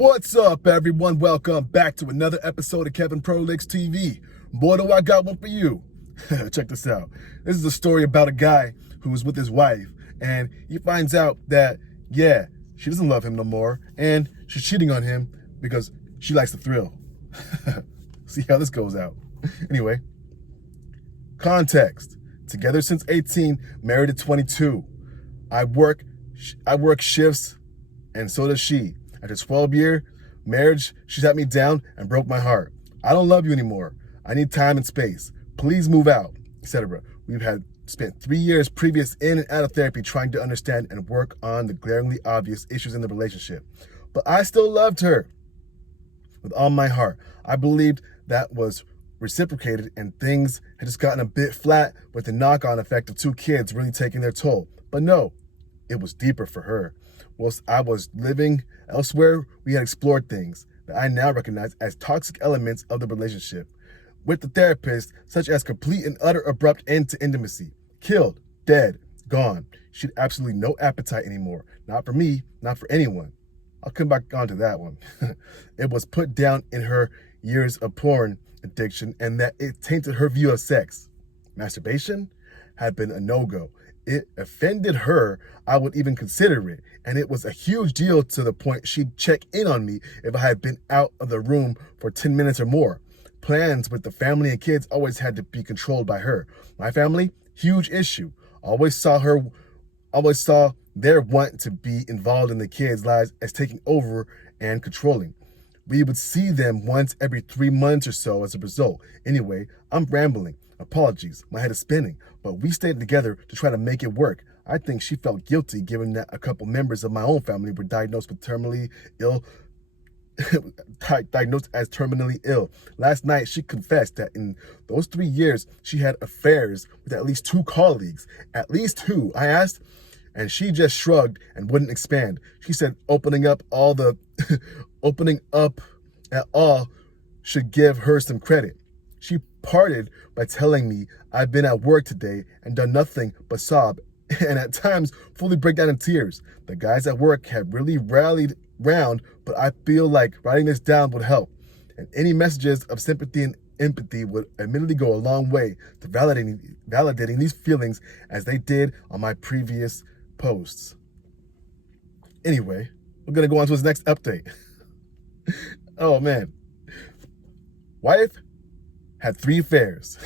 What's up, everyone? Welcome back to another episode of Kevin Prolix TV. Boy, do I got one for you. Check this out. This is a story about a guy who was with his wife, and he finds out that, she doesn't love him no more, and she's cheating on him because she likes the thrill. See how this goes out. Anyway, context. Together since 18, married at 22. I work shifts, and so does she. After 12-year marriage, she sat me down and broke my heart. I don't love you anymore. I need time and space. Please move out, etc. We've spent 3 years previous in and out of therapy trying to understand and work on the glaringly obvious issues in the relationship. But I still loved her with all my heart. I believed that was reciprocated, and things had just gotten a bit flat with the knock-on effect of 2 kids really taking their toll. But no, it was deeper for her. Whilst I was living elsewhere, we had explored things that I now recognize as toxic elements of the relationship. With the therapist, such as complete and utter abrupt end to intimacy. Killed, dead, gone. She had absolutely no appetite anymore. Not for me, not for anyone. I'll come back onto that one. It was put down in her years of porn addiction and that it tainted her view of sex. Masturbation had been a no-go. It offended her. I would even consider it. And it was a huge deal to the point she'd check in on me if I had been out of the room for 10 minutes or more. Plans with the family and kids always had to be controlled by her. My family, huge issue. Always saw their want to be involved in the kids' lives as taking over and controlling. We would see them once every 3 months or so as a result. Anyway, I'm rambling. Apologies, my head is spinning, but we stayed together to try to make it work. I think she felt guilty given that a couple members of my own family were diagnosed as terminally ill. Last night, she confessed that in those 3 years, she had affairs with at least 2 colleagues. At least 2, I asked, and she just shrugged and wouldn't expand. She said opening up at all should give her some credit. She parted by telling me I've been at work today and done nothing but sob and at times fully break down in tears. The guys at work had really rallied round, but I feel like writing this down would help. And any messages of sympathy and empathy would admittedly go a long way to validating these feelings as they did on my previous posts. Anyway, we're going to go on to his next update. Oh man. Wife had 3 affairs.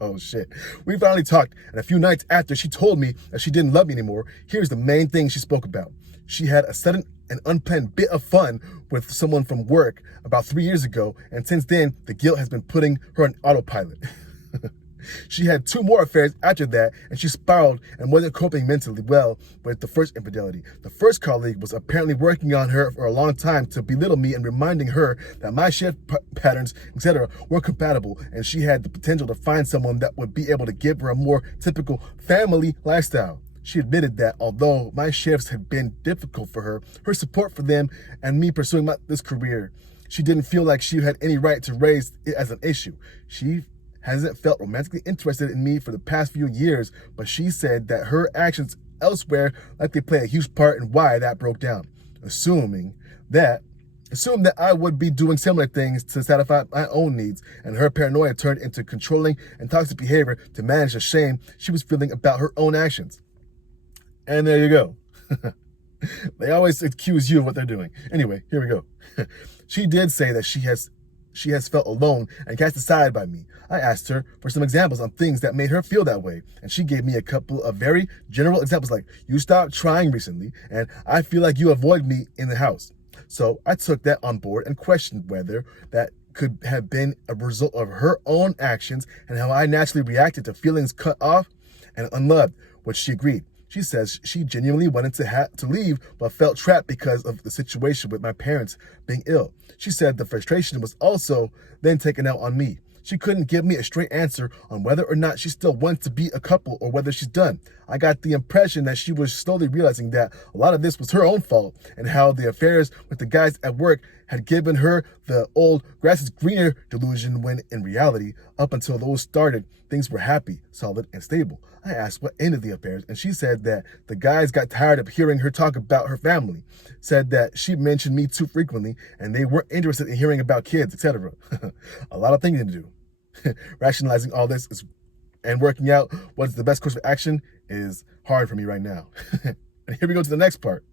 Oh shit. We finally talked, and a few nights after she told me that she didn't love me anymore, here's the main thing she spoke about. She had a sudden and unplanned bit of fun with someone from work about 3 years ago, and since then, the guilt has been putting her on autopilot. She had 2 more affairs after that, and she spiraled and wasn't coping mentally well with the first infidelity. The first colleague was apparently working on her for a long time to belittle me and reminding her that my shift patterns, etc., were compatible, and she had the potential to find someone that would be able to give her a more typical family lifestyle. She admitted that although my shifts had been difficult for her, her support for them and me pursuing this career, she didn't feel like she had any right to raise it as an issue. She hasn't felt romantically interested in me for the past few years, but she said that her actions elsewhere likely play a huge part in why that broke down. Assumed that I would be doing similar things to satisfy my own needs, and her paranoia turned into controlling and toxic behavior to manage the shame she was feeling about her own actions. And there you go. They always accuse you of what they're doing. Anyway, here we go. She did say that she has felt alone and cast aside by me. I asked her for some examples on things that made her feel that way, and she gave me a couple of very general examples like, you stopped trying recently, and I feel like you avoid me in the house. So I took that on board and questioned whether that could have been a result of her own actions and how I naturally reacted to feelings cut off and unloved, which she agreed. She says she genuinely wanted to leave, but felt trapped because of the situation with my parents being ill. She said the frustration was also then taken out on me. She couldn't give me a straight answer on whether or not she still wants to be a couple or whether she's done. I got the impression that she was slowly realizing that a lot of this was her own fault and how the affairs with the guys at work had given her the old grass is greener delusion when in reality, up until those started, things were happy, solid, and stable. I asked what ended the affairs, and she said that the guys got tired of hearing her talk about her family, said that she mentioned me too frequently, and they weren't interested in hearing about kids, etc. A lot of thinking to do. Rationalizing all this and working out what's the best course of action is hard for me right now. And here we go to the next part.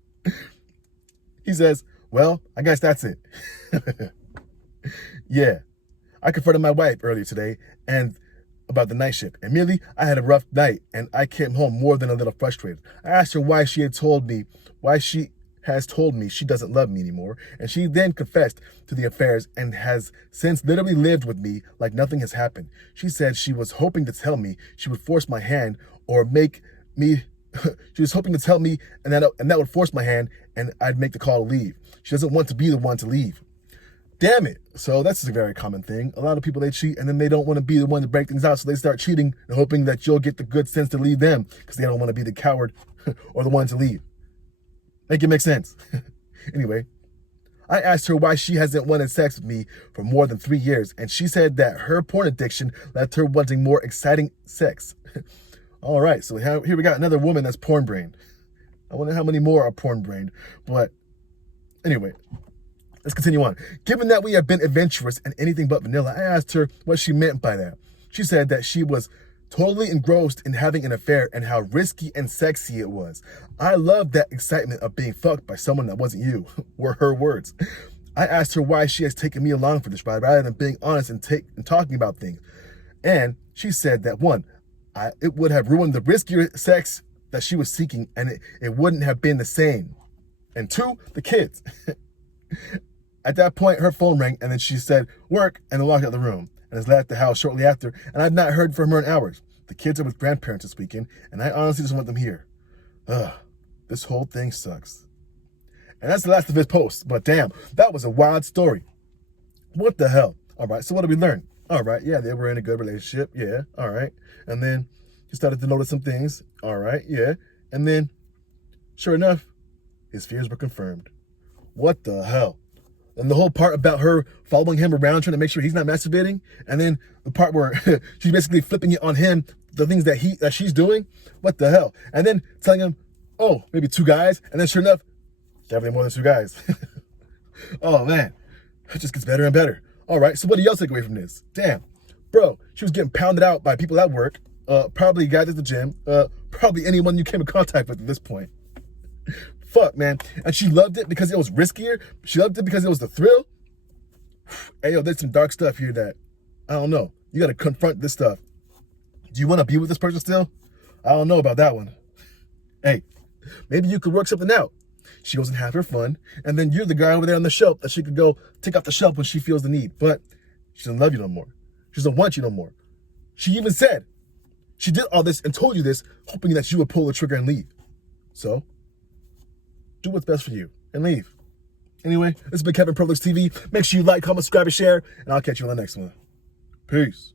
He says, well, I guess that's it. Yeah, I confronted my wife earlier today and about the night shift. Admittedly, I had a rough night and I came home more than a little frustrated. I asked her why she has told me she doesn't love me anymore, and she then confessed to the affairs and has since literally lived with me like nothing has happened. She said she was hoping to tell me she would force my hand or make me she was hoping to tell me and that would force my hand and I'd make the call to leave. She doesn't want to be the one to leave. Damn it. So that's a very common thing. A lot of people, they cheat and then they don't want to be the one to break things out. So they start cheating and hoping that you'll get the good sense to leave them because they don't want to be the coward or the one to leave. Make it make sense. Anyway, I asked her why she hasn't wanted sex with me for more than 3 years. And she said that her porn addiction led to her wanting more exciting sex. All right. So here we got another woman that's porn brained. I wonder how many more are porn brained. But anyway, let's continue on. Given that we have been adventurous and anything but vanilla, I asked her what she meant by that. She said that she was totally engrossed in having an affair and how risky and sexy it was. I love that excitement of being fucked by someone that wasn't you, were her words. I asked her why she has taken me along for this ride rather than being honest and talking about things. And she said that one, it would have ruined the riskier sex that she was seeking and it wouldn't have been the same. And two, the kids. At that point, her phone rang, and then she said, work, and then walked out the room, and has left the house shortly after, and I've not heard from her in hours. The kids are with grandparents this weekend, and I honestly just want them here. Ugh, this whole thing sucks. And that's the last of his posts, but damn, that was a wild story. What the hell? All right, so what did we learn? All right, yeah, they were in a good relationship, yeah, all right. And then he started to notice some things, all right, yeah. And then, sure enough, his fears were confirmed. What the hell? And the whole part about her following him around, trying to make sure he's not masturbating. And then the part where she's basically flipping it on him, the things that she's doing. What the hell? And then telling him, oh, maybe 2 guys. And then sure enough, definitely more than 2 guys. Oh, man. It just gets better and better. All right, so what do y'all take away from this? Damn. Bro, she was getting pounded out by people at work. Probably guys at the gym. Probably anyone you came in contact with at this point. Fuck, man. And she loved it because it was riskier. She loved it because it was the thrill. Hey, yo, there's some dark stuff here that, I don't know. You got to confront this stuff. Do you want to be with this person still? I don't know about that one. Hey, maybe you could work something out. She goes and have her fun, and then you're the guy over there on the shelf that she could go take off the shelf when she feels the need. But she doesn't love you no more. She doesn't want you no more. She even said, she did all this and told you this, hoping that you would pull the trigger and leave. So, do what's best for you and leave. Anyway, this has been Kevin Prolix TV. Make sure you like, comment, subscribe, and share, and I'll catch you on the next one. Peace.